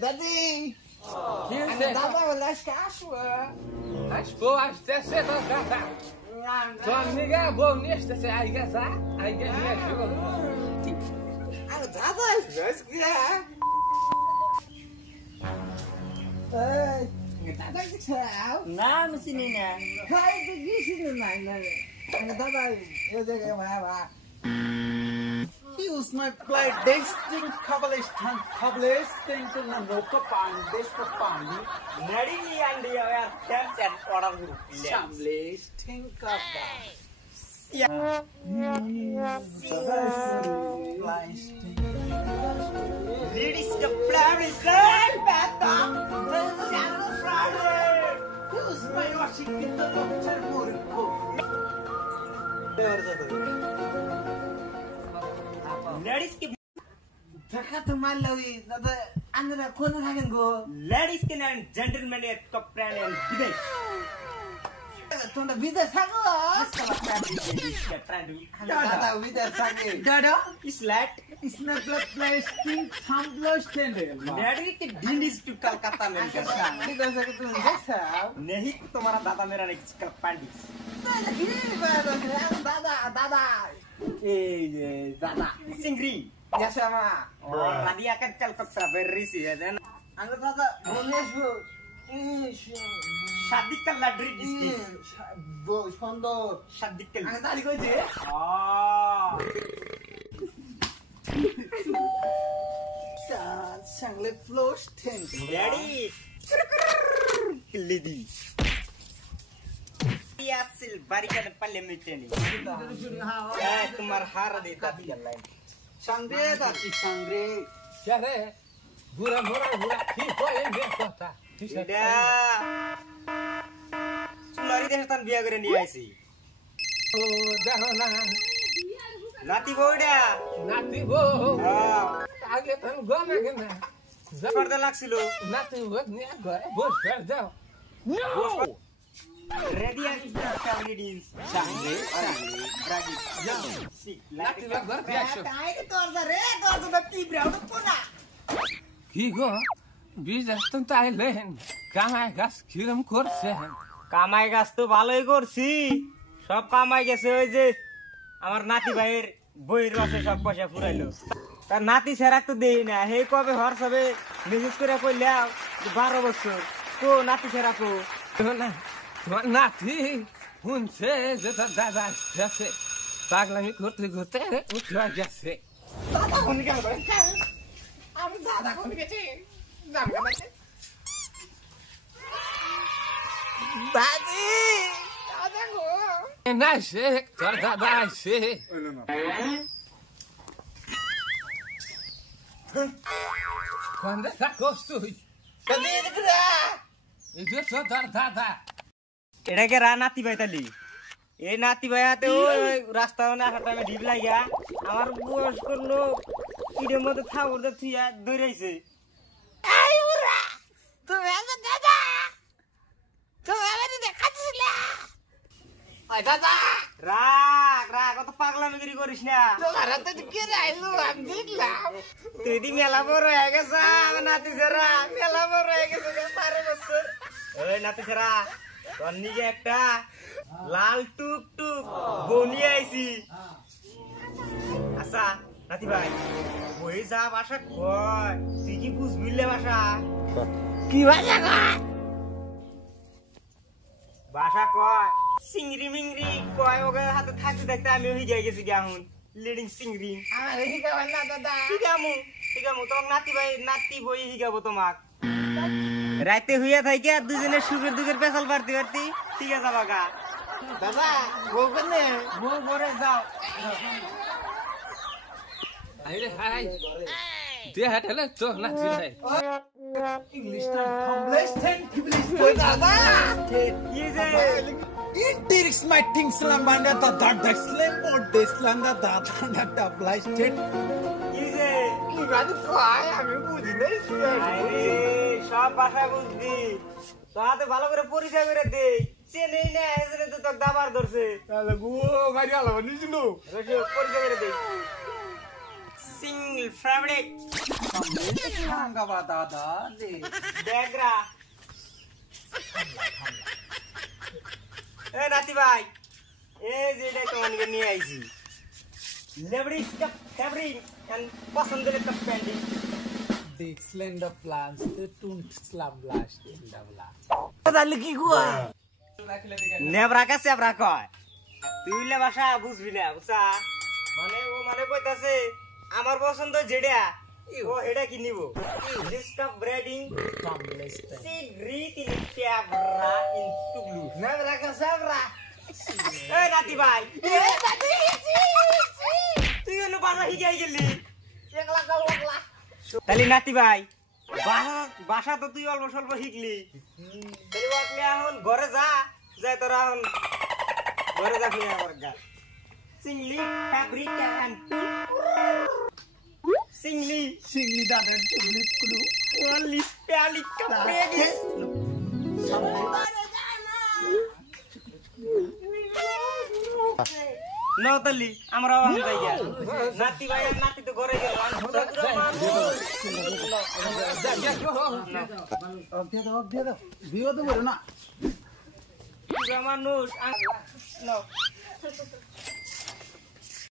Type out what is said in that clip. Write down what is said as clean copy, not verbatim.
Daddy! Dada, lass cachorro! As boas dessa da. Só amiga bom nesta se aí gasa, aí gasa chegou. Dada, let's go! Dada, que tchau! Não, menina. Hai, que isso, menina? Dada, eu digo mais. Use my play distinct published into the local pan, this for pan. Nadi and the other camps and order group. Families think of that. Yeah. Ladies, the plan is done, Use my washing in the doctor ladies के Jaka tumal lawi, nada andra kona hagen go. ladies के and gentlemen at top brand and debate. Tonda vida sago. Dada vida sage. Dada is lat. इसमें plastic थम्बलर stand है daddy के Delhi to Calcutta में इधर से तुम कैसा नहीं तुम्हारा दादा मेरा नहीं कल पंडित दादा दादा ए दादा सिंगरी जैसा मां और नदिया का कलकत्ता बेरी सी है ना अंदर दादा बोनेस शादी का लड़री जिसकी वो छोंदो शादी के अंदर दादी कोई जी Sangle flows ten. Daddy. Lady. Yasil barikan palle miteni. Tumar har deta diya line. Sangre dati sangre. क्या रे बुरा ठीक हो ये मेरे कोता Ida. Sulari desatan biya करे नहीं ऐसी. ओ जानो ना नाती बोड़ा. नाती वो हाँ. आगे तुम गोमे के ना जबरदस्त लाक्सिलो. नाती वो नहीं आगे बोल कर दो No. Ready and ladies. Sangre. Bragi. नाती वो घर पे आशो काय के तोर दा रे तोर तो बत्ती ब्राउन कोना. हिगो बीज तुम ताई लेन कामाय गास किरम করছে কামাই গাছ তো ভালোই করছি সব কামাই গেছে ওই যে আমার নাতি ভাইয়ের বইয়ের রসে সব পয়সা ফুরাইলো তার নাতি সেরাক তো দেই না হে কবে হর সবে মেসেজ করে কইলাও 12 বছর তো নাতি সেরা কো না নাতি হুনছে যে তার দাদা আছে পাগলামি করতে করতে উঠে গেছে দাদা কোন গেল আমি দাদা কোন গেছি নাম কামাইছে দাদি দাদা গো না সে তোর দাদা আছে Quando é que construi? দাদি দেখরা E Deus só dar dada. এটা কে রা নাতি ভাই তালি এই নাতি ভাইয়াতে ওই রাস্তা না হাঁটা আমি ঢিপ লাগা আমার বয়স্ক লোক ইডের মধ্যে থাউর দে থিয়া দইরাইছে আই বুড়া তুমি আমার দাদা তুমি আমারে দেখাচ্ছিলা ওই দাদা রাগ অত পাগলামি করিস না তোমার হাতে কে রাইলো আমি দেখলাম তুই দি মেলা বড় হয়ে গেছে আমার নাতি ছেড়া মেলা বড় হয়ে গেছে 12 বছর ওই নাতি ছেড়া তোর নিজে একটা লাল টুক টুক বনি আইছি আচ্ছা নাতি ভাই ওই যা ভাষা কয় তুই কি বুঝবিলে ভাষা কি ভাষা কয় ভাষা কয় সিংরি মিংরি কয় ওকে হাতে থাকতে থাকতে আমি হয়ে যাই গেছি গাহুন লিডিং সিংরি আমার হিগাব না দাদা হিগামু তোমার নাতি ভাই নাতি বই হিগাবো তোমাক রাইতে হইয়া থাকে দুজনে সুখের দুঃখের পেছাল পারতে পারতি ঠিক আছে বাগা দাদা বউ কেনে বউ ঘরে যাও Aire hai. Dia adalah tuh nak sini. English না কমপ্লেক্স 10 কিবলিশ কই দাদা কি যে ইন্টিরিক্স মাই থিংস লাম্বান্ডা তা দাদা স্লেম ও দেসলান্ডা দাদা টাপলাই স্টেট কি যে কি গানি কয় আমি বুঝি নাই আরে সব ভাষা বুঝবি তাতে ভালো করে পরিচয় করে দে সে নেই না এজন্য তো তোক দাবার ধরছে তাহলে গো গাড়ি আলো নিছিল পরিচয় করে দে single fabric Manga ba dada de. ব্যাগরা এ নাতি ভাই এই যে এটা তোমাকে নিয়ে আইছি লেবরিক কাপ ফেব্রিক এন্ড পছন্দের কাপ প্যান্টি The slender plants, the tunt slam blast in the bla. নেবরা কাছে নেবরা কয় তুই লে ভাষা বুঝবি না বুঝা মানে ও মানে কইতাছে আমার পছন্দ যেটা ও এটা কি নিব লিস্ট অফ ব্রেডিং From Leicester. সি গ্রিট ইন ক্যাবরা ইন টুগলু নেবরা কাছে নেবরা এ নাতি ভাই এ নাতি তুই এনে বাসা হিগাই গেলি একলা একলা তাহলে নাতি ভাই বাসা তো তুই অল্প স্বল্প শিখলি তাহলে আপনি এখন ঘরে যা যাই তোরা এখন ঘরে যা ফিরে আমার গা singly fabric and singly Singly dada tublit kulu. Only স্পেয়ালি কাপড়ে নতলি আমরা এখন যাই গা নাতি ভাই আর নাতি তো ঘরে গেল Dia dah. Dia tu baru nak. মানুষ